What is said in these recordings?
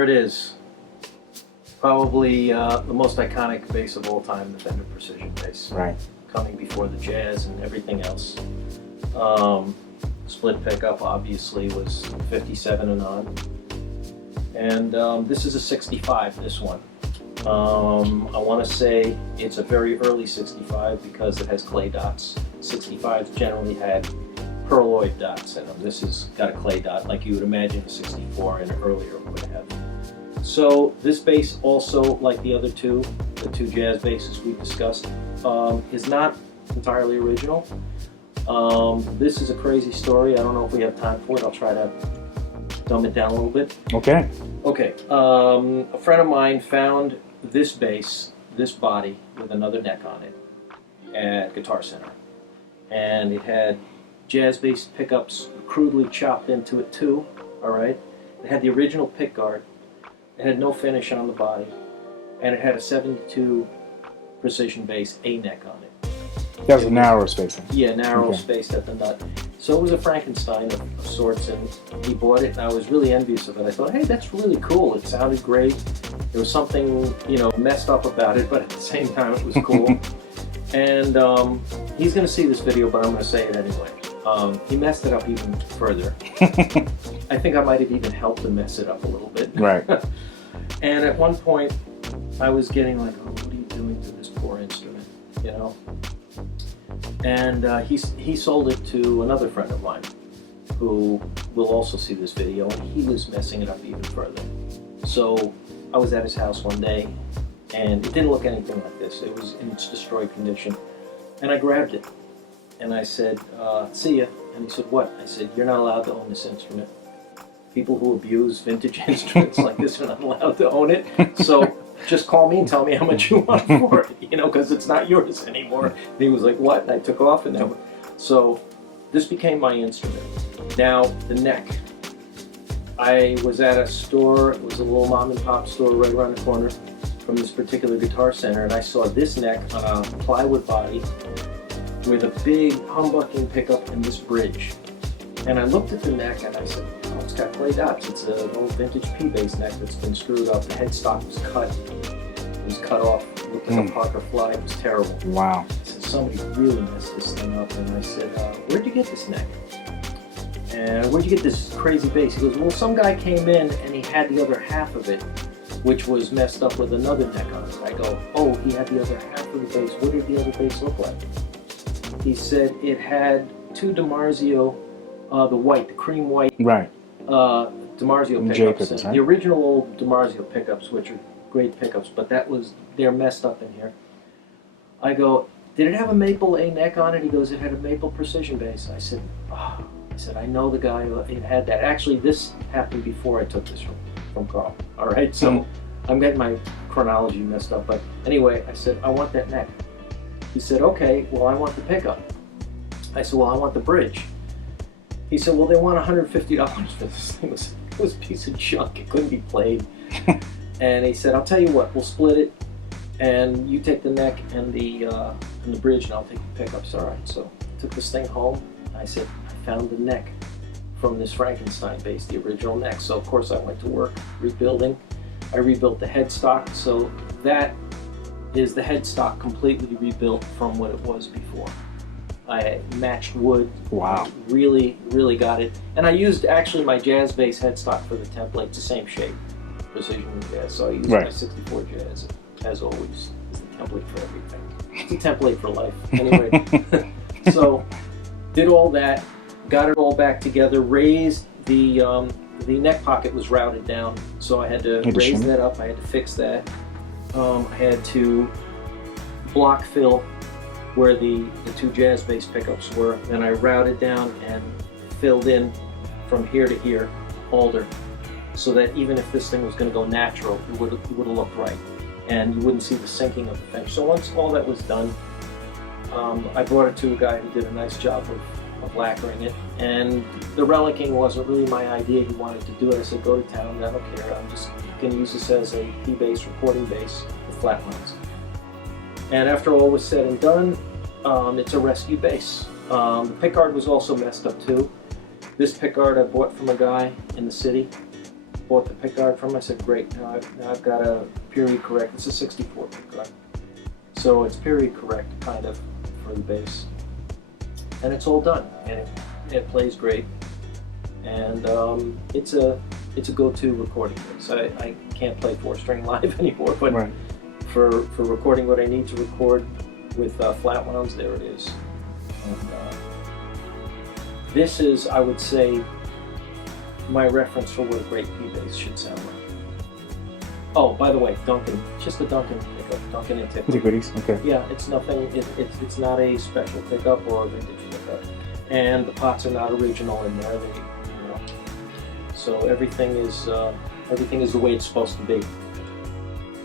There it is. Probably the most iconic bass of all time, the Fender Precision bass. Right. Coming before the Jazz and everything else. Split pickup obviously was 57 and on. And this is a 65, this one. I want to say it's a very early 65 because it has clay dots. 65s generally had pearloid dots in them. This has got a clay dot like you would imagine a 64 and earlier would have. So this bass also, like the other two, the two Jazz basses we discussed, is not entirely original. This is a crazy story. I don't know if we have time for it. I'll try to dumb it down a little bit. Okay. Okay. A friend of mine found this bass, this body, with another neck on it at Guitar Center. And it had Jazz bass pickups crudely chopped into it too, all right? It had the original pick guard. It had no finish on the body. And it had a 72 precision bass A neck on it. That was a narrow spacing. Yeah, narrow spaced at the nut. So it was a Frankenstein of sorts, and he bought it, and I was really envious of it. I thought, hey, that's really cool. It sounded great. There was something, you know, messed up about it, but at the same time, it was cool. And he's going to see this video, but I'm going to say it anyway. He messed it up even further. I think I might have even helped him mess it up a little bit. Right. And at one point, I was getting like, oh, what are you doing to this poor instrument, you know? And he sold it to another friend of mine who will also see this video, and he was messing it up even further. So I was at his house one day, and it didn't look anything like this. It was in its destroyed condition. And I grabbed it, and I said, see ya. And he said, what? I said, you're not allowed to own this instrument. People who abuse vintage instruments like this are not allowed to own it. So just call me and tell me how much you want for it, you know, because it's not yours anymore. And he was like, what? And I took off, and then, so this became my instrument. Now, the neck. I was at a store, it was a little mom and pop store right around the corner from this particular Guitar Center, and I saw this neck on a plywood body with a big humbucking pickup and this bridge. And I looked at the neck and I said, oh, it's got clay dots. It's an old vintage P-bass neck that's been screwed up. The headstock was cut. It was cut off. It looked like a Parker fly. It was terrible. Wow. I said, somebody really messed this thing up. And I said, where'd you get this neck? And where'd you get this crazy bass? He goes, well, some guy came in and he had the other half of it, which was messed up with another neck on it. I go, oh, he had the other half of the bass. What did the other bass look like? He said it had two DiMarzio, the cream white, right. DiMarzio pickups. Right? The original old DiMarzio pickups, which are great pickups, but they're messed up in here. I go, did it have a maple A neck on it? He goes, it had a maple precision bass. I said, oh. I said, I know the guy who had that. Actually, this happened before I took this from Carl. All right, so I'm getting my chronology messed up. But anyway, I said, I want that neck. He said, okay, well, I want the pickup. I said, well, I want the bridge. He said, well, they want $150 for this thing. It was a piece of junk. It couldn't be played. And he said, I'll tell you what, we'll split it, and you take the neck and the bridge, and I'll take the pickups. All right, so I took this thing home. I said, I found the neck from this Frankenstein bass, the original neck. So, of course, I went to work rebuilding. I rebuilt the headstock, so that is the headstock completely rebuilt from what it was before. I matched wood. Wow. Really, really got it. And I used actually my Jazz bass headstock for the template. It's the same shape, Precision Jazz. So I used my 64 Jazz, as always, as the template for everything. It's a template for life. Anyway, so did all that, got it all back together, raised the neck pocket was routed down, so I had to raise that up. I had to fix that. I had to block fill where the two Jazz bass pickups were. Then I routed down and filled in from here to here, alder, so that even if this thing was going to go natural, it would have looked right, and you wouldn't see the sinking of the finish. So once all that was done, I brought it to a guy who did a nice job of lacquering it, and the relicking wasn't really my idea. He wanted to do it. I said, go to town, I don't care. I'm just going to use this as a P-bass recording bass with flat lines. And after all was said and done, it's a rescue bass. The pickguard was also messed up too. This pickguard I bought from a guy in the city, bought the pickguard from. I said, great, now I've got a period correct. It's a 64 pickguard. So it's period correct, kind of, for the bass. And it's all done, and it plays great. And it's a go-to recording bass. I can't play 4-string live anymore, but Right. for recording what I need to record with flat wounds, there it is. And this is, I would say, my reference for what a great P-bass should sound like. Oh, by the way, Duncan, just a Duncan pickup, Duncan and The tickle. goodies. Okay. Yeah, it's nothing. It's not a special pickup or a vintage pickup, and the pots are not original in there. So everything is the way it's supposed to be.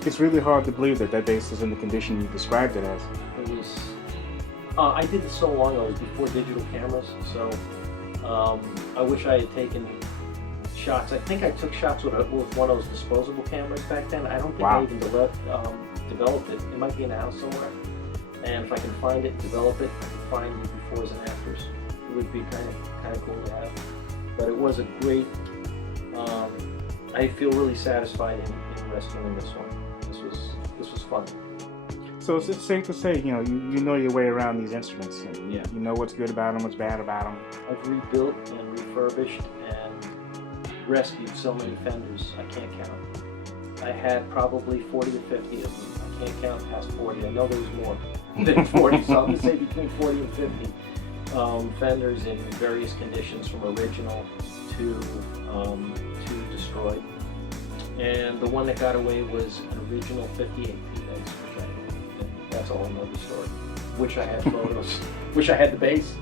It's really hard to believe that that bass is in the condition you described it as. It was. I did this so long ago. It was before digital cameras, so I wish I had taken shots. I think I took shots with one of those disposable cameras back then. I don't think I even developed it. It might be in the house somewhere. And if I can find it, develop it, I can find the befores and afters. It would be kind of cool to have. But it was a great. I feel really satisfied in rescuing this one. This was fun. So it's safe to say, you know your way around these instruments. And Yeah. You know what's good about them, what's bad about them. I've rebuilt and refurbished and rescued so many Fenders, I can't count. I had probably 40 to 50 of them. I can't count past 40. I know there's more than 40, so I'm going to say between 40 and 50 Fenders in various conditions, from original to destroyed. And the one that got away was an original 58 P-bass, that's a whole nother story. Wish I had photos. Wish I had the bass.